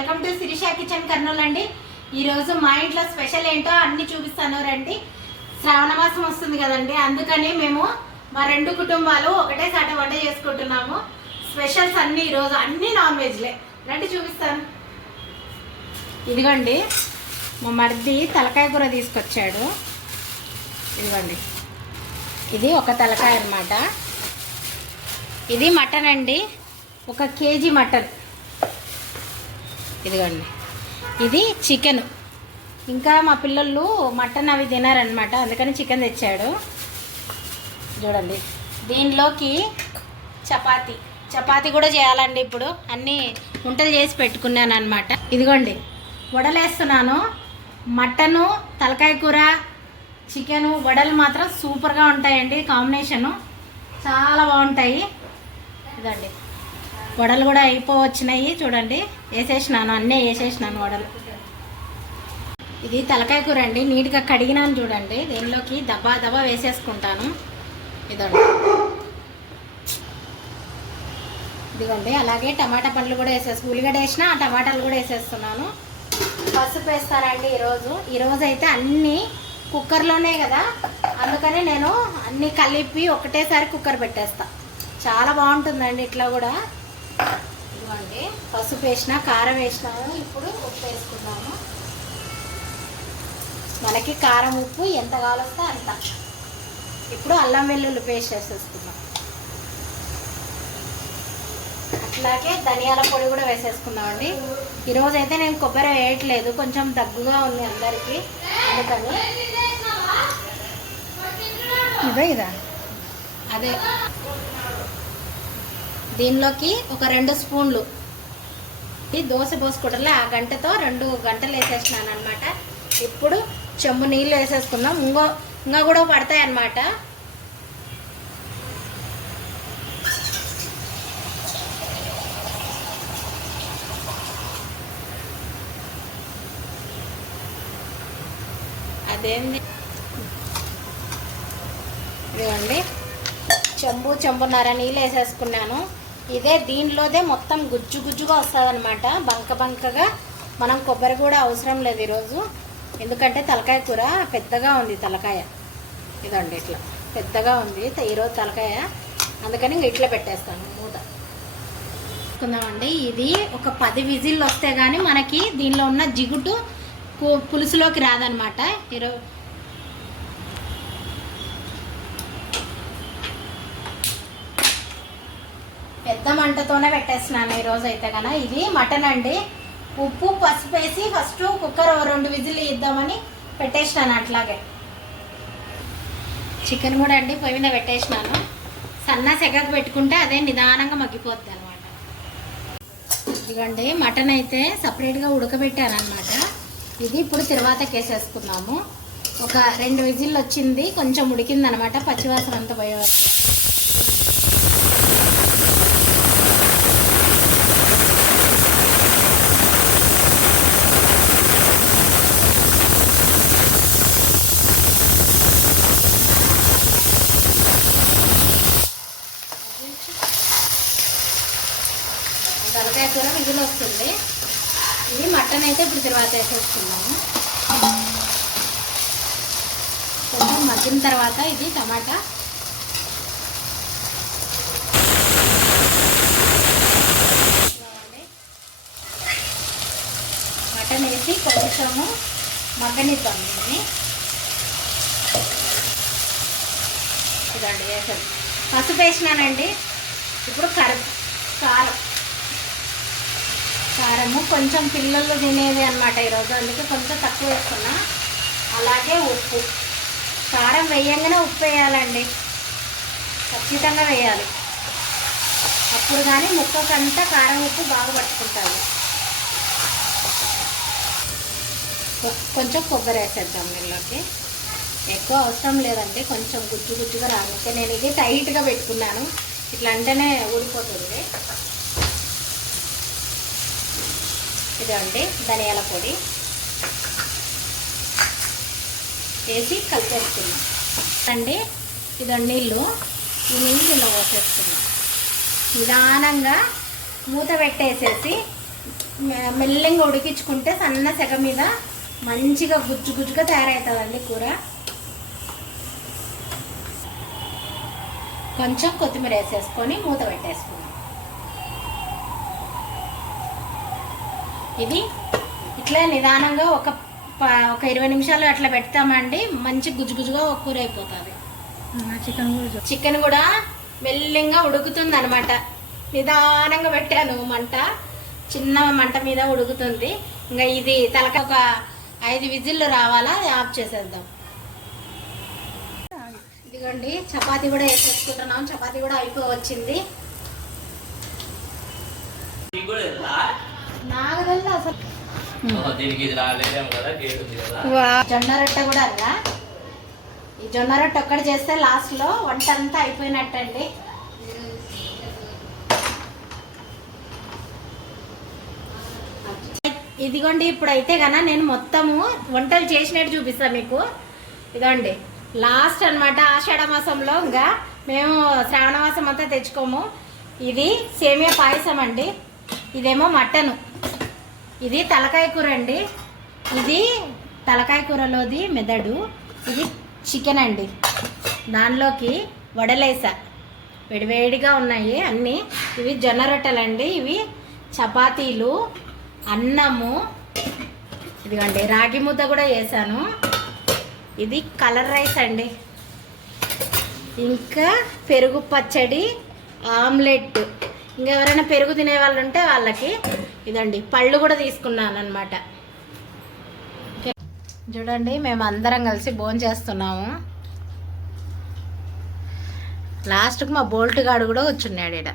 Welcome to Sirisha kitchen Kurnool అండి. ఈరోజు మా ఇంట్లో స్పెషల్ ఏంటో అన్ని చూపిస్తాను రండి. శ్రావణ మాసం వస్తుంది కదండి అందుకని మేము మా రెండు కుటుంబాలు ఒకటేసారి వంట చేసుకుంటున్నాము. స్పెషల్స్ అన్ని ఈరోజు అన్ని నాన్ వెజ్లే. రండి చూపిస్తాను. ఇదిగోండి మా మరిది తలకాయ కూర తీసుకొచ్చాడు. ఇదిగోండి ఇది ఒక తలకాయ అన్నమాట. ఇది మటన్ అండి ఒక కేజీ మటన్. ఇదిగోండి. ఇది చికెన్. ఇంకా మా పిల్లలు మటన్ అవి తినారనమాట అందుకని చికెన్ తెచ్చాడు. చూడండి. దీనిలోకి చపాతి. చపాతి కూడా చేయాలండి ఇప్పుడు. అన్నీ వంటలు చేసి పెట్టుకున్నాను అనమాట ఇదిగోండి. వడలేస్తున్నాను. మటను తలకాయ కూర చికెను వడలు మాత్రం సూపర్గా ఉంటాయండి. కాంబినేషను చాలా బాగుంటాయి. ఇదండి వడలు కూడా అయిపోవచ్చినాయి. చూడండి. వేసేసినాను. అన్నీ వేసేసినాను వడలు ఇది తలకాయ కూర అండి. నీట్గా కడిగినాను చూడండి. దీనిలోకి? దబా దబా వేసేసుకుంటాను. ఇదండి ఇదిగోండి. అలాగే టమాటా పండ్లు కూడా వేసేసి ఉల్లిగడ్డ వేసిన ఆ టమాటాలు కూడా వేసేస్తున్నాను. పసుపు వేస్తానండి ఈరోజు. ఈరోజు అయితే అన్నీ కుక్కర్లోనే కదా. అందుకని నేను అన్నీ కలిపి ఒకటేసారి కుక్కర్ పెట్టేస్తా. చాలా బాగుంటుందండి ఇట్లా కూడా. ఇదిగోండి పసుపు వేసిన కారం వేసినాము ఇప్పుడు ఉప్పు వేసుకున్నాము మనకి కారం ఉప్పు ఎంత కావాలొస్తే అంత. ఇప్పుడు అల్లం వెల్లుల్లి పేస్ట్ వేసేసుకుందాం. అట్లాగే ధనియాల పొడి కూడా వేసేసుకుందామండి. ఈరోజు అయితే నేను కొబ్బరి వేయట్లేదు కొంచెం దగ్గుగా ఉంది అందరికీ. అందుకని. ఇదే ఇదా? అదే. దీనిలోకి ఒక రెండు స్పూన్లు. ఈ దోశ పోసుకోవడంలో ఆ గంటతో రెండు గంటలు వేసేసినాను అనమాట ఇప్పుడు చెంబు నీళ్ళు వేసేసుకుందాం. ఇంకో ఇంకా కూడా పడతాయి అన్నమాట. అదేంది? ఇదిగోండి. చెంబు చెంబున్నర నీళ్ళు వేసేసుకున్నాను. ఇదే దీనిలోదే మొత్తం గుజ్జు గుజ్జుగా వస్తుంది అనమాట బంక బంకగా మనం కొబ్బరి కూడా అవసరం లేదు ఈరోజు. ఎందుకంటే తలకాయ కూర పెద్దగా ఉంది తలకాయ. ఇదండి ఇట్లా. పెద్దగా ఉంది. ఈరోజు తలకాయ. అందుకని ఇంక ఇట్లా పెట్టేస్తాను. మూత. తీసుకుందామండి ఇది ఒక పది విజిల్లు వస్తే కానీ మనకి దీనిలో ఉన్న జిగుటు పులుసులోకి రాదనమాట ఈరోజు పెద్ద మంటతోనే పెట్టేస్తున్నాను ఈరోజు అయితే కనుక ఇది మటన్ అండి. ఉప్పు పసుపు వేసి ఫస్ట్ కుక్కర్ ఓ రెండు విజిల్ ఇద్దామని పెట్టేసినాను అట్లాగే. చికెన్ కూడా అండి పొయ్యి మీద పెట్టేసినాను. సన్న సెగకు పెట్టుకుంటే అదే నిదానంగా మగ్గిపోద్ది అనమాట ఇదిగోండి మటన్ అయితే సపరేట్గా ఉడకబెట్టాను ఇది ఇప్పుడు తిరువాతకి వేసేసుకున్నాము ఒక రెండు విజిల్ వచ్చింది కొంచెం ఉడికింది అనమాట పచ్చివాసన అంతా పోయే వరకు తలకాయ విజులు వస్తుంది. ఇది మటన్ అయితే ఇప్పుడు తర్వాత వేసేసుకున్నాము కొంచెం మగ్గిన తర్వాత ఇది టమాటా. మటన్ వేసి కొంచెము మగ్గనిద్దాం దీన్ని. ఇదండి వేసాను పసుపు వేసినానండి. ఇప్పుడు కర కారం. కారము కొంచెం పిల్లలు తినేది అనమాట ఈరోజు. అందుకే కొంచెం తక్కువ వేసుకున్నా. అలాగే ఉప్పు. కారం వేయంగానే ఉప్పు వేయాలండి. ఖచ్చితంగా వేయాలి. అప్పుడు కానీ ముక్కకంతా కారం ఉప్పు బాగా పట్టుకుంటుంది కొ- కొంచెం కొబ్బరి వేసేద్దాం నీళ్ళకి ఎక్కువ అవసరం లేదండి. కొంచెం గుజ్జు గుజ్జుగా రానికే. నేను ఇది టైట్గా పెట్టుకున్నాను. ఇట్లా అంటేనే ఊడిపోతుంది. ఇదండి ధనియాల పొడి. వేసి కలిపేసుకున్నాం అండి ఇదండి నీళ్ళు. ఈ నీళ్ళు ఇలా పోసేసుకున్నాం నిదానంగా మూత పెట్టేసేసి మెల్లంగా ఉడికించుకుంటే సన్న సెగ మీద మంచిగా గుజ్జు గుజ్జుగా తయారవుతుందండి కూర. కొంచెం కొత్తిమీర వేసేసుకొని మూత పెట్టేసుకున్నాం ఇది. ఇట్లా నిదానంగా ఒక ప- ఒక ఇరవై నిమిషాలు అట్లా పెడతామండి. మంచి గుజ్జు గుజ్జుగా ఒక కూర అయిపోతుంది. చికెన్ కూడా చికెన్ కూడా మెల్లింగా ఉడుకుతుంది అనమాట నిదానంగా పెట్టాను మంట. చిన్న మంట మీద ఉడుకుతుంది. ఇంకా ఇది తలక ఒక ఐదు విజిల్లు రావాలా అది ఆఫ్ చేసేద్దాం. ఇదిగోండి చపాతీ కూడా వేసేసుకుంటున్నాం. చపాతీ కూడా అయిపో తెలియదు అసలు. ఓహో, దీనికి ఇది రాలేదేమో కదా గేట్ ఉంది కదా. జొన్న రొట్టె కూడా అలా ఈ జొన్న రొట్టె ఒక్కటి చేస్తే లాస్ట్లో వంట అంతా అయిపోయినట్టండి. ఇదిగోండి ఇప్పుడు అయితే కన్నా నేను మొత్తము వంటలు చేసినట్టు చూపిస్తాను మీకు. ఇదిగోండి లాస్ట్ అన్నమాట ఆషాఢ మాసంలో ఇంకా మేము శ్రావణ మాసం అంతా తెచ్చుకోము. ఇది సేమియా పాయసం అండి. ఇదేమో మటను. ఇది తలకాయ కూర అండి. ఇది తలకాయ కూరలోది మెదడు. ఇది చికెన్ అండి. దానిలోకి వడలేసా. వేడివేడిగా ఉన్నాయి అన్నీ. ఇవి జొన్న రొట్టెలండి. ఇవి చపాతీలు అన్నము. ఇదిగండి రాగి ముద్ద కూడా వేసాను. ఇది కలర్ రైస్ అండి. ఇంకా పెరుగు పచ్చడి ఆమ్లెట్. ఇంకా ఎవరైనా పెరుగు తినే వాళ్ళు ఉంటే వాళ్ళకి ఇదండి పళ్ళు కూడా తీసుకున్నాను అనమాట చూడండి మేము అందరం కలిసి భోజనం చేస్తున్నాము. లాస్ట్కి మా బోల్ట్ గాడు కూడా వచ్చున్నాడు ఇక్కడ